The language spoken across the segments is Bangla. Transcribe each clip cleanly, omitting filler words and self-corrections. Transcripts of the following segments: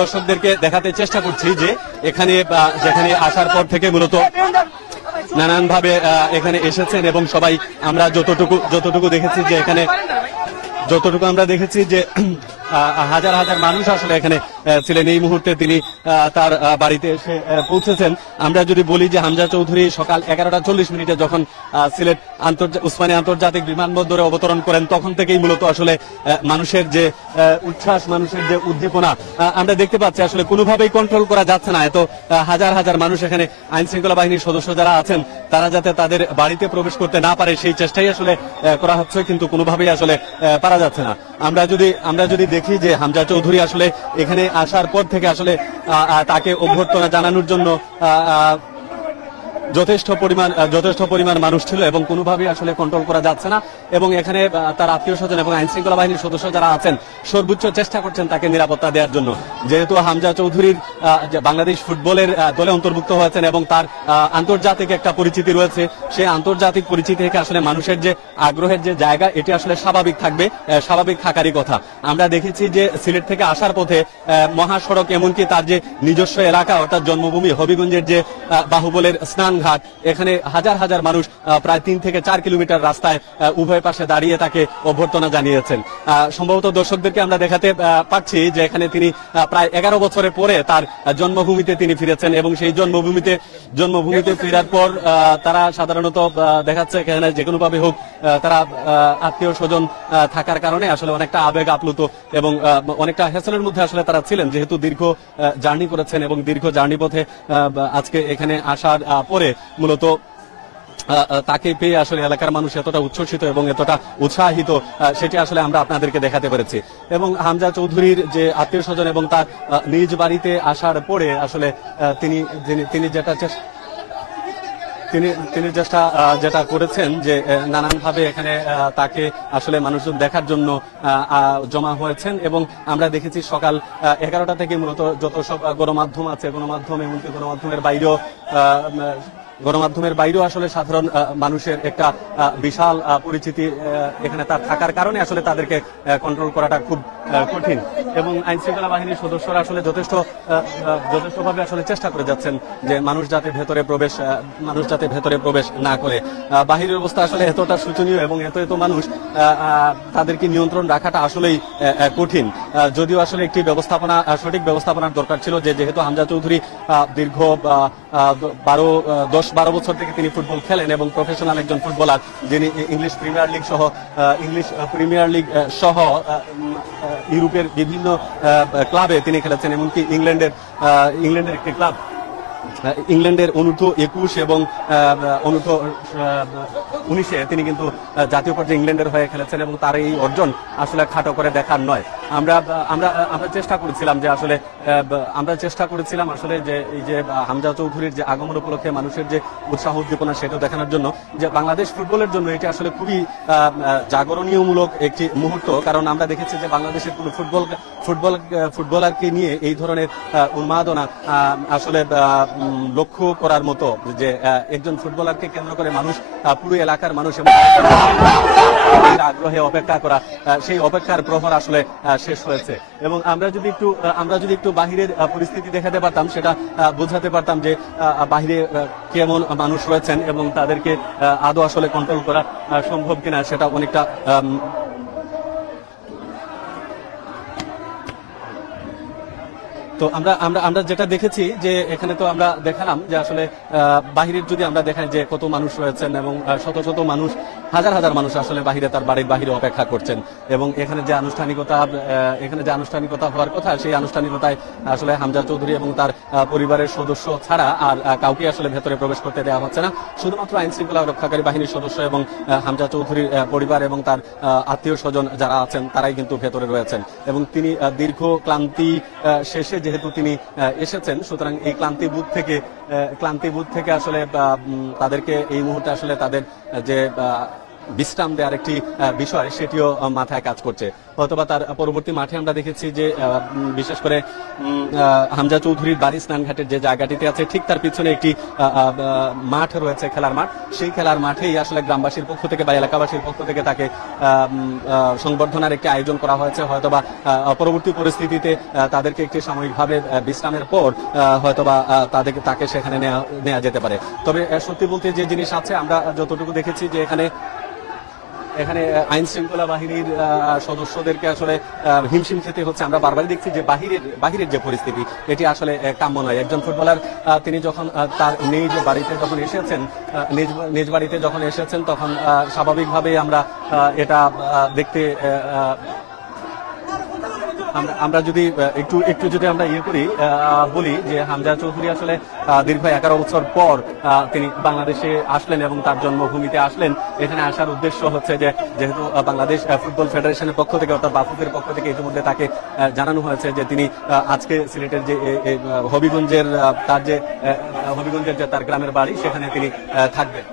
দর্শকদেরকে দেখাতে চেষ্টা করছি যে এখানে যেখানে আসার পর থেকে মূলত নানানভাবে এখানে এসেছেন এবং সবাই আমরা যতটুকু দেখেছি যে এখানে যতটুকু আমরা দেখেছি যে হাজার হাজার মানুষ আসলে এখানে ছিলেন। এই মুহূর্তে তিনি তার বাড়িতে এসে পৌঁছেছেন। আমরা যদি বলি যে হামজা চৌধুরী সকাল 11:40 যখন সিলেট উসমানী আন্তর্জাতিক বিমানবন্দরে অবতরণ করেন তখন থেকেই মূলত আসলে মানুষের যে উচ্ছ্বাস, মানুষের যে উদ্দীপনা আমরা দেখতে পাচ্ছি আসলে কোনোভাবেই কন্ট্রোল করা যাচ্ছে না। এত হাজার হাজার মানুষ এখানে আইন শৃঙ্খলা বাহিনীর সদস্য যারা আছেন তারা যাতে তাদের বাড়িতে প্রবেশ করতে না পারে সেই চেষ্টাই আসলে করা হচ্ছে, কিন্তু কোনোভাবেই আসলে পারা যাচ্ছে না। আমরা যদি দেখি যে হামজা চৌধুরী আসলে এখানে আসার পর থেকে আসলে তাকে অভ্যর্থনা জানানোর জন্য যথেষ্ট পরিমাণ মানুষ ছিল এবং কোনোভাবেই আসলে কন্ট্রোল করা যাচ্ছে না। এবং এখানে তার আত্মীয় স্বজন এবং আইন শৃঙ্খলা বাহিনীর সদস্য যারা আছেন সর্বোচ্চ চেষ্টা করছেন তাকে নিরাপত্তা দেওয়ার জন্য। যেহেতু হামজা চৌধুরীর বাংলাদেশ ফুটবলের দলে অন্তর্ভুক্ত হয়েছেন এবং তার আন্তর্জাতিক একটা পরিচিতি রয়েছে, সেই আন্তর্জাতিক পরিচিতি থেকে আসলে মানুষের যে আগ্রহের যে জায়গা এটি আসলে স্বাভাবিক থাকবে, স্বাভাবিক থাকারই কথা। আমরা দেখেছি যে সিলেট থেকে আসার পথে মহাসড়ক এমনকি তার যে নিজস্ব এলাকা অর্থাৎ জন্মভূমি হবিগঞ্জের যে বাহুবলের স্নান ঘাট, এখানে হাজার হাজার মানুষ প্রায় 3 থেকে 4 কিলোমিটার রাস্তায় উভয় পাশে দাঁড়িয়ে তাকে অভ্যর্থনা জানিয়েছেন। সম্ভবত দর্শকদেরকে আমরা দেখাতে পাচ্ছি যে এখানে তিনি প্রায় 11 বছরের পরে তার জন্মভূমিতে তিনি ফিরেছেন এবং সেই জন্মভূমিতে ফেরার পর তারা সাধারণত দেখাচ্ছে এখানে যে কোনো ভাবে হোক তারা আত্মীয় স্বজন থাকার কারণে আসলে অনেকটা আবেগ আপ্লুত এবং অনেকটা হ্যাসেলের মধ্যে আসলে তারা ছিলেন, যেহেতু দীর্ঘ জার্নি করেছেন এবং দীর্ঘ জার্নি পথে আজকে এখানে আসার পরে মূলত তাকে পেয়ে আসলে এলাকার মানুষ এতটা উচ্ছ্বসিত এবং এতটা উৎসাহিত সেটি আসলে আমরা আপনাদেরকে দেখাতে পেরেছি। এবং হামজা চৌধুরীর যে আত্মীয় স্বজন এবং তার নিজ বাড়িতে আসার পরে আসলে তিনি যেটা করেছেন যে নানানভাবে এখানে তাকে আসলে মানুষজন দেখার জন্য জমা হয়েছেন। এবং আমরা দেখেছি সকাল 11টা থেকে মূলত যত সব গণমাধ্যম আছে, গণমাধ্যম এমনকি গণমাধ্যমের বাইরেও আসলে সাধারণ মানুষের একটা বিশাল পরিচিতি এখানে তার থাকার কারণে আসলে তাদেরকে কন্ট্রোল করাটা খুব কঠিন। এবং আইন শৃঙ্খলা বাহিনীর সদস্যরা আসলে যথেষ্টভাবে আসলে চেষ্টা করে যাচ্ছেন যে মানুষ যাতে ভেতরে প্রবেশ না করে। বাহিরের অবস্থা আসলে এতটা শোচনীয় এবং এত মানুষ তাদেরকে নিয়ন্ত্রণ রাখাটা আসলেই কঠিন। যদিও আসলে একটি সঠিক ব্যবস্থাপনার দরকার ছিল, যেহেতু হামজা চৌধুরী দীর্ঘ 10-12 বছর থেকে তিনি ফুটবল খেলেন এবং প্রফেশনাল একজন ফুটবলার, যিনি ইংলিশ প্রিমিয়ার লিগ সহ ইউরোপের বিভিন্ন ক্লাবে তিনি খেলেছেন। এমনকি ইংল্যান্ডের একটি ক্লাব, ইংল্যান্ডের অনূর্ধ্ব-21 এবং অনূর্ধ্ব-19 তিনি কিন্তু জাতীয় পর্যায়ে ইংল্যান্ডের হয়ে খেলেছেন এবং তার এই অর্জন আসলে খাটো করে দেখার নয়। আমরা চেষ্টা করেছিলাম আসলে যে এই যে হামজা চৌধুরীর যে আগমন উপলক্ষে মানুষের যে উৎসাহ উদ্দীপনা সেটাও দেখানোর জন্য, যে বাংলাদেশ ফুটবলের জন্য এটি আসলে খুবই জাগরণীয়মূলক একটি মুহূর্ত। কারণ আমরা দেখেছি যে বাংলাদেশের কোনো ফুটবলারকে নিয়ে এই ধরনের উন্মাদনা আসলে লক্ষ্য করার মতো, যে একজন ফুটবলারকে কেন্দ্র করে মানুষ, পুরো এলাকার মানুষ এবং আগ্রহে অপেক্ষা করা, সেই অপেক্ষার প্রহর আসলে শেষ হয়েছে। এবং আমরা যদি একটু বাহিরের পরিস্থিতি দেখাতে পারতাম, সেটা বোঝাতে পারতাম যে বাহিরে কেমন মানুষ রয়েছেন এবং তাদেরকে আদৌ আসলে কন্ট্রোল করা সম্ভব কিনা সেটা অনেকটা। তো আমরা যেটা দেখেছি যে এখানে তো আমরা দেখালাম যে আসলে বাহিরের যদি আমরা দেখাই যে কত মানুষ রয়েছেন এবং শত শত মানুষ, হাজার হাজার মানুষ আসলে তার বাড়ির বাহিরে অপেক্ষা করছেন। এবং এখানে যে আনুষ্ঠানিকতা হওয়ার কথা, সেই আনুষ্ঠানিকতায় আসলে হামজা চৌধুরী এবং তার পরিবারের সদস্য ছাড়া আর কাউকে আসলে ভেতরে প্রবেশ করতে দেওয়া হচ্ছে না। শুধুমাত্র আইন শৃঙ্খলা রক্ষাকারী বাহিনীর সদস্য এবং হামজা চৌধুরীর পরিবার এবং তার আত্মীয় স্বজন যারা আছেন তারাই কিন্তু ভেতরে রয়েছেন। এবং তিনি দীর্ঘ ক্লান্তি শেষে যেহেতু তিনি এসেছেন, সুতরাং এই ক্লান্তিবোধ থেকে আসলে তাদেরকে এই মুহূর্তে আসলে তাদের যে বিশ্রাম দেওয়ার একটি বিষয়, সেটিও মাথায় কাজ করছে। হয়তোবা তার পরবর্তী মাঠে আমরা দেখেছি যে বিশেষ করে হামজা চৌধুরীর বাড়ি স্নানঘাটের যে জায়গাটিতে আছে, ঠিক তার পিছনে একটি মাঠ রয়েছে, খেলার মাঠ। সেই খেলার মাঠেই আসলে গ্রামবাসীর পক্ষ থেকে বা এলাকাবাসীর পক্ষ থেকে তাকে সংবর্ধনার একটি আয়োজন করা হয়েছে। হয়তোবা পরবর্তী পরিস্থিতিতে তাদেরকে একটি সাময়িকভাবে বিশ্রামের পর হয়তোবা তাকে সেখানে নেওয়া যেতে পারে। তবে সত্যি বলতে যে জিনিস আছে, আমরা যতটুকু দেখেছি যে এখানে আইন শৃঙ্খলা বাহিনীর সদস্যদেরকে আসলে হিমশিম খেতে হচ্ছে। আমরা বারবার দেখছি যে বাহিরের যে পরিস্থিতি, এটি আসলে কাম্য নয়। একজন ফুটবলার তিনি যখন তার নিজ বাড়িতে যখন এসেছেন তখন স্বাভাবিকভাবেই আমরা এটা দেখতে আমরা যদি একটু যদি আমরা করি, বলি যে হামজা চৌধুরী আসলে দীর্ঘ 11 বছর পর তিনি বাংলাদেশে আসলেন এবং তার জন্মভূমিতে আসলেন। এখানে আসার উদ্দেশ্য হচ্ছে যে যেহেতু বাংলাদেশ ফুটবল ফেডারেশনের পক্ষ থেকে অর্থাৎ বাফুফের পক্ষ থেকে ইতিমধ্যে তাকে জানানো হয়েছে যে তিনি আজকে সিলেটের যে হবিগঞ্জের যে তার গ্রামের বাড়ি, সেখানে তিনি থাকবেন।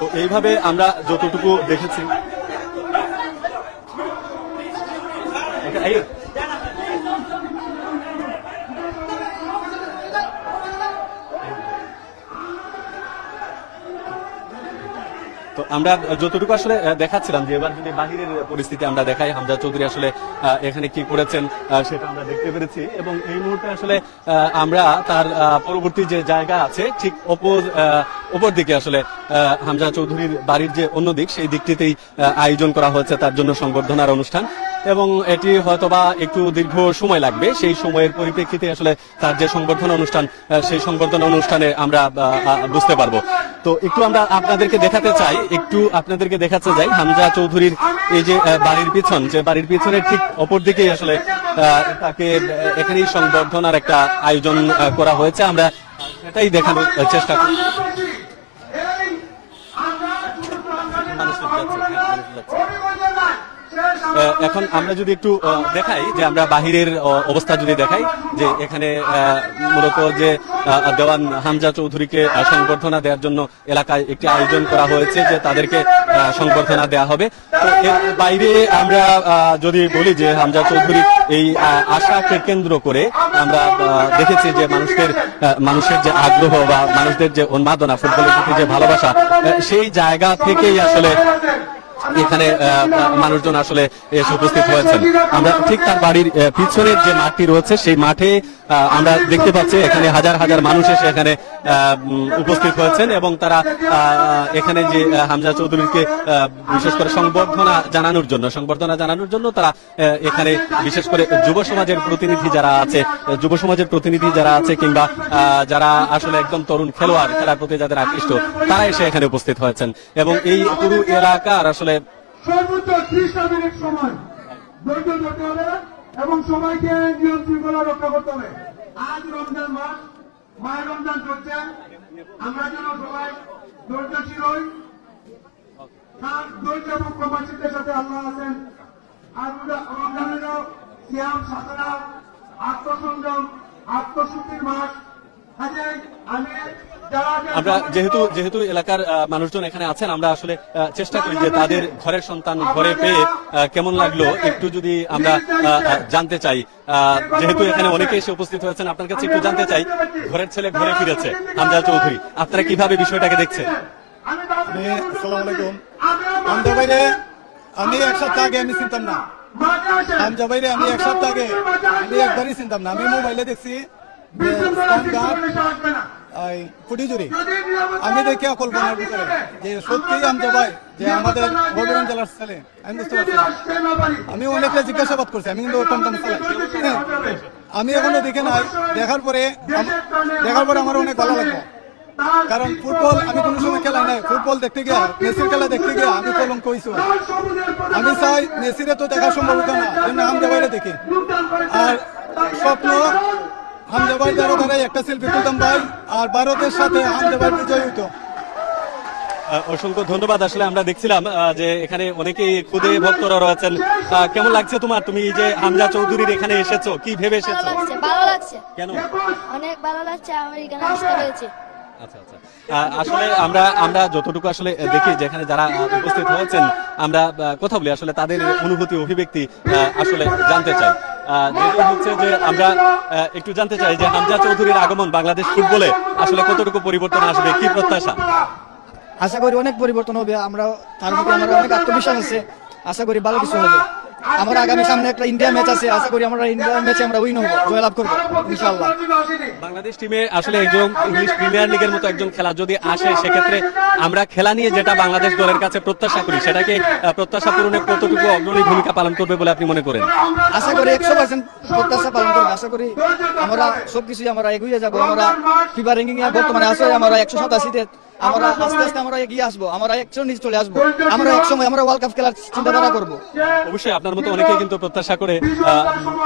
তো এইভাবে আমরা যতটুকু দেখেছি, তো আমরা যতটুকু আসলে দেখাচ্ছিলাম যে এবার যদি বাহিরের পরিস্থিতি আমরা দেখাই, হামজা চৌধুরী আসলে এখানে কি করেছেন সেটা আমরা দেখতে পেরেছি। এবং এই মুহূর্তে আসলে আমরা তার পরবর্তী যে জায়গা আছে, ঠিক অপর দিকে আসলে হামজা চৌধুরীর বাড়ির যে অন্য দিক, সেই দিকটিতেই আয়োজন করা হয়েছে তার জন্য সংবর্ধনার অনুষ্ঠান। এবং এটি হয়তোবা একটু দীর্ঘ সময় লাগবে। সেই সময়ের পরিপ্রেক্ষিতে আসলে তার যে সংবর্ধনা অনুষ্ঠান, সেই সংবর্ধনা অনুষ্ঠানে আমরা বুঝতে পারবো। তো একটু আমরা আপনাদেরকে দেখাতে চাই হামজা চৌধুরীর এই যে বাড়ির পিছনের ঠিক অপর দিকেই আসলে তাকে এখানেই সংবর্ধনার একটা আয়োজন করা হয়েছে। আমরা সেটাই দেখানোর চেষ্টা করি। এখন আমরা যদি একটু দেখাই যে আমরা বাহিরের অবস্থা যদি দেখাই, যে এখানে মূলত যে দেওয়ান হামজা চৌধুরীকে সংবর্ধনা দেওয়ার জন্য এলাকায় একটি আয়োজন করা হয়েছে, যে তাদেরকে সংবর্ধনা দেওয়া হবে। তো এর বাইরে আমরা যদি বলি যে হামজা চৌধুরীর এই আশাকে কেন্দ্র করে আমরা দেখেছি যে মানুষের যে আগ্রহ বা মানুষদের যে উন্মাদনা, ফুটবলের প্রতি যে ভালোবাসা, সেই জায়গা থেকেই আসলে এখানে মানুষজন আসলে এসে উপস্থিত হয়েছেন। আমরা ঠিক তার বাড়ির পিছনের যে মাঠটি রয়েছে, সেই মাঠে আমরা দেখতে পাচ্ছি এখানে হাজার হাজার মানুষ এসে এখানে উপস্থিত হয়েছেন এবং তারা এখানে যে হামজা চৌধুরীকে বিশেষ করে সংবর্ধনা জানানোর জন্য তারা এখানে বিশেষ করে যুব সমাজের প্রতিনিধি যারা আছে কিংবা যারা আসলে একদম তরুণ খেলোয়াড়, খেলার প্রতি যাদের আকৃষ্ট, তারা এসে এখানে উপস্থিত হয়েছেন। এবং এই পুরো এলাকার আসলে সর্বোচ্চ 30টা মিনিট সময় ধৈর্য ধরতে হবে এবং সবাইকে নিয়ম শৃঙ্খলা রক্ষা করতে হবে। আজ রমজান মাস, মায়ের রমজান চলছে, আমরা যেন সবাই ধৈর্যশীল হই। ধৈর্য এবং প্রবাসীদের সাথে আল্লাহ আছেন। আর রমজানেরও সিয়াম, সাধনা, আত্মসংযম, আত্মশুদ্ধির মাস। আমরা যেহেতু এলাকার মানুষজন এখানে আছেন, আমরা আসলে চেষ্টা করি যে তাদের ঘরের সন্তান ঘরে পেয়ে কেমন লাগলো একটু যদি আমরা জানতে চাই। যেহেতু এখানে অনেকে এসে উপস্থিত হয়েছেন, আপনার কাছে একটু জানতে চাই, ঘরের ছেলে ঘরে ফিরেছে হামজা চৌধুরী, আপনারা কিভাবে বিষয়টাকে দেখছেন? আসসালামু আলাইকুম। হামজা ভাইরে আমি এক সপ্তাহ আগে আমি চিনতাম না। হামজা ভাইরে আমি এক সপ্তাহ আগে আমি একবারই চিনতাম না। আমি মোবাইলে দেখছি ফুটিজুরি, আমি দেখি কল্পনার ভিতরে যে সত্যি হামজা ভাই যে আমাদের হবিগঞ্জ জেলার ছেলে, আমি বুঝতে পারছি। আমি অনেকটা জিজ্ঞাসাবাদ করছি, আমি কিন্তু টমটম চালাই। আমি এখনো দেখে নাই, দেখার পরে আমার অনেক ভালো লাগলো। কারণ ফুটবল আমি কোনো সময় খেলাই নাই। ফুটবল দেখতে গিয়া, মেসির খেলা দেখতে গিয়া আমি কলঙ্ক হইছি। আমি চাই মেসিরে তো দেখা সম্ভব হতো না, জন্য হামজা ভাইরে দেখি। আর স্বপ্ন হামজা ভাই দ্বারা একটা সেলফি তুলতাম ভাই, আর ভারতের সাথে হামজা ভাই বিজয় হইতো। অসংখ্য ধন্যবাদ। আসলে আমরা দেখছিলাম যে এখানে অনেকেই খুদে ভক্তরা রয়েছেন। কেমন লাগছে তোমার, তুমি এই যে হামজা চৌধুরীর এখানে এসেছো, কি ভেবে এসেছো? ভালো লাগছে। কেন? অনেক ভালো লাগছে, আমি এখানে আসতে পেরেছি। আচ্ছা আচ্ছা, আসলে আমরা যতটুকু আসলে দেখি যেখানে যারা উপস্থিত হয়েছেন, আমরা কথা বলি আসলে তাদের অনুভূতি অভিব্যক্তি আসলে জানতে চাই। যেটা হচ্ছে যে আমরা একটু জানতে চাই যে হামজা চৌধুরীর আগমন বাংলাদেশ ফুটবলে আসলে কতটুকু পরিবর্তন আসবে, কি প্রত্যাশা? আশা করি অনেক পরিবর্তন হবে। আমরা তার প্রতি আমার অনেক আত্মবিশ্বাস আছে, আশা করি ভালো কিছু হবে। আমরা আগামী সামনে একটা ইন্ডিয়া ম্যাচ আছে, আশা করি আমরা ইন্ডিয়া ম্যাচে আমরা উইন হবো, জয়লাভ করবো ইনশাআল্লাহ। বাংলাদেশ টিমে আসলে একজন ইংলিশ প্রিমিয়ার লিগের মতো একজন খেলা যদি আসে, সেক্ষেত্রে আমরা খেলা নিয়ে যেটা বাংলাদেশ দলের কাছে প্রত্যাশা করি, সেটাকে প্রত্যাশা পূরণে কতটুকু অগ্রণী ভূমিকা পালন করবে বলে আপনি মনে করেন? আশা করি 100% প্রত্যাশা পালন করবো। আশা করি আমরা সবকিছুই আমরা এগিয়ে যাবো। আমরা ফিফা র্যাঙ্কিং এ বর্তমানে আছে আমরা 187-তে। আমরা আস্তে আস্তে আমরা এগিয়ে আসবো, আমরা 100 নিচে চলে আসবো। আমরা এক সময় আমরা ওয়ার্ল্ড কাপ খেলার চিন্তাধারা করবো। অবশ্যই আপনার মতো অনেকেই কিন্তু প্রত্যাশা করে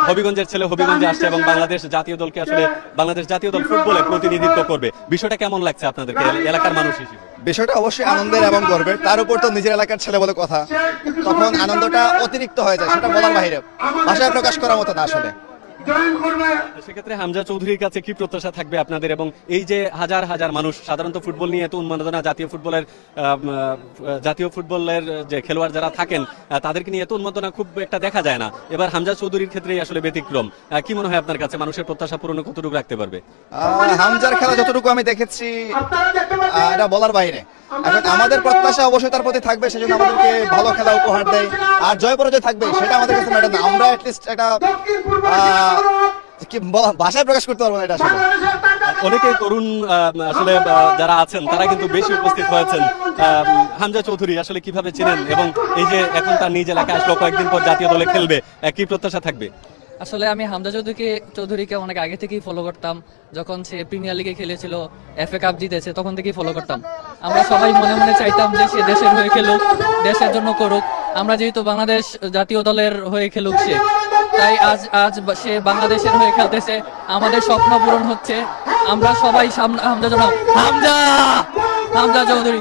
হবিগঞ্জের ছেলে হবিগঞ্জে আসছে এবং বাংলাদেশ জাতীয় দলকে আসলে বাংলাদেশ জাতীয় দল ফুটবলে প্রতিনিধিত্ব করবে। বিষয়টা কেমন লাগছে আপনাদেরকে এলাকার মানুষ হিসেবে? বিষয়টা অবশ্যই আনন্দের এবং গর্বের। তার উপর তো নিজের এলাকার ছেলে বলে কথা, তখন আনন্দটা অতিরিক্ত হয়ে যায়, সেটা বলার বাইরে, ভাষায় প্রকাশ করার মতো না আসলে। সেক্ষেত্রে হামজা চৌধুরীর কাছে কি প্রত্যাশা থাকবে আপনাদের, এবং এই যে হাজার হাজার মানুষ সাধারণত ফুটবল নিয়ে এত উন্মাদনা, জাতীয় ফুটবলের যে খেলোয়াড় যারা থাকেন তাদেরকে নিয়ে এত উন্মাদনা খুব একটা দেখা যায় না, এবার হামজা চৌধুরীর ক্ষেত্রেই আসলে ব্যতিক্রম। কি মনে হয় আপনার কাছে, মানুষের প্রত্যাশা পূরণে কতটুকু রাখতে পারবে? হামজার খেলা যতটুকু আমি দেখেছি এটা বলার বাইরে। এখন আমাদের প্রত্যাশা অবশ্যই তার প্রতি থাকবে, সেজন্য আমাদেরকে ভালো খেলা উপহার দেয়, আর জয় পরাজয় থাকবে সেটা আমাদের কাছে ম্যাটার না। আমরা অ্যাটলিস্ট একটা কি ভাষায় প্রকাশ করতে পারবো না এটা আসলে। অনেকে তরুণ আসলে যারা আছেন তারা কিন্তু বেশি উপস্থিত হয়েছেন। হামজা চৌধুরী আসলে কিভাবে চিনেন, এবং এই যে এখন তার নিজ এলাকায় আসলো, কয়েকদিন পর জাতীয় দলে খেলবে, কি প্রত্যাশা থাকবে? আসলে আমি হামজা চৌধুরীকে অনেক আগে থেকেই ফলো করতাম। যখন সে প্রিমিয়ার লিগে খেলেছিল, FA কাপ জিতেছে, তখন থেকেই ফলো করতাম। আমরা সবাই মনে মনে চাইতাম যে সে দেশের হয়ে খেলুক, দেশের জন্য করুক। আমরা যেহেতু বাংলাদেশ জাতীয় দলের হয়ে খেলুক সে, তাই আজ সে বাংলাদেশের হয়ে খেলতেছে, আমাদের স্বপ্ন পূরণ হচ্ছে। আমরা সবাই হামজা চৌধুরী।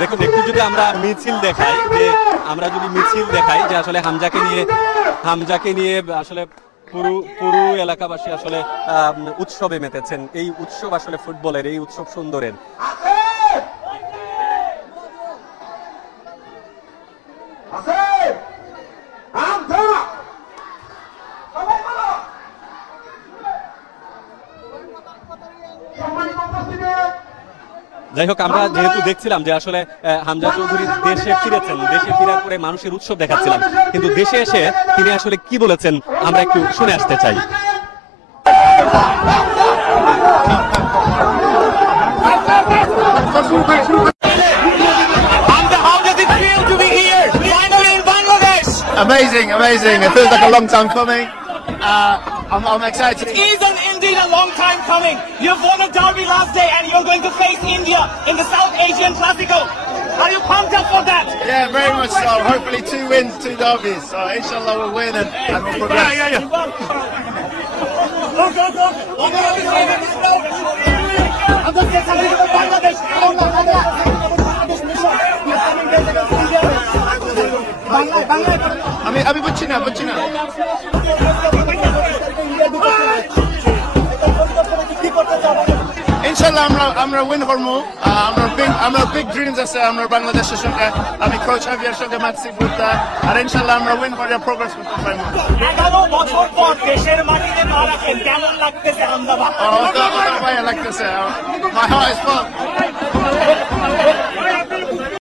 দেখুন, একটু যদি আমরা মিছিল দেখাই যে আসলে হামজাকে নিয়ে আসলে পুরো এলাকাবাসী আসলে উৎসবে মেতেছেন। এই উৎসব আসলে ফুটবলের, এই উৎসব সুন্দরের। যাই হোক, আমরা যেহেতু দেখছিলাম যে আসলে হামজা চৌধুরী দেশে ফিরেছেন, দেশে ফেরার পরে মানুষের উৎসব দেখাচ্ছিলাম, কিন্তু দেশে এসে তিনি আসলে কি বলেছেন আমরা একটু শুনে আসতে চাই। Amazing. It feels like a long time coming. I'm excited. It is indeed a long time coming. You've won a derby last day and you're going to face India in the South Asian Classical. Are you pumped up for that? Yeah, very much so. Hopefully 2 wins, 2 derbies. So inshallah we'll win and we'll progress. আমি বুঝছি না ইনশাআল্লাহ আমরা উইন করবো। আমরা বিগ ড্রিমস আছে আমরা বাংলাদেশের সঙ্গে। আমি কোচ জাভিয়ার সঙ্গে ম্যাচি বলতে, আর ইনশাআল্লাহ আমরা উইন করে প্রোগ্রেস করতে পারবো। 11 বছর পর দেশের মাটিতে পা রাখেন, কেমন লাগতেছে হামজা ভাই? লাগতেছে। My heart is full.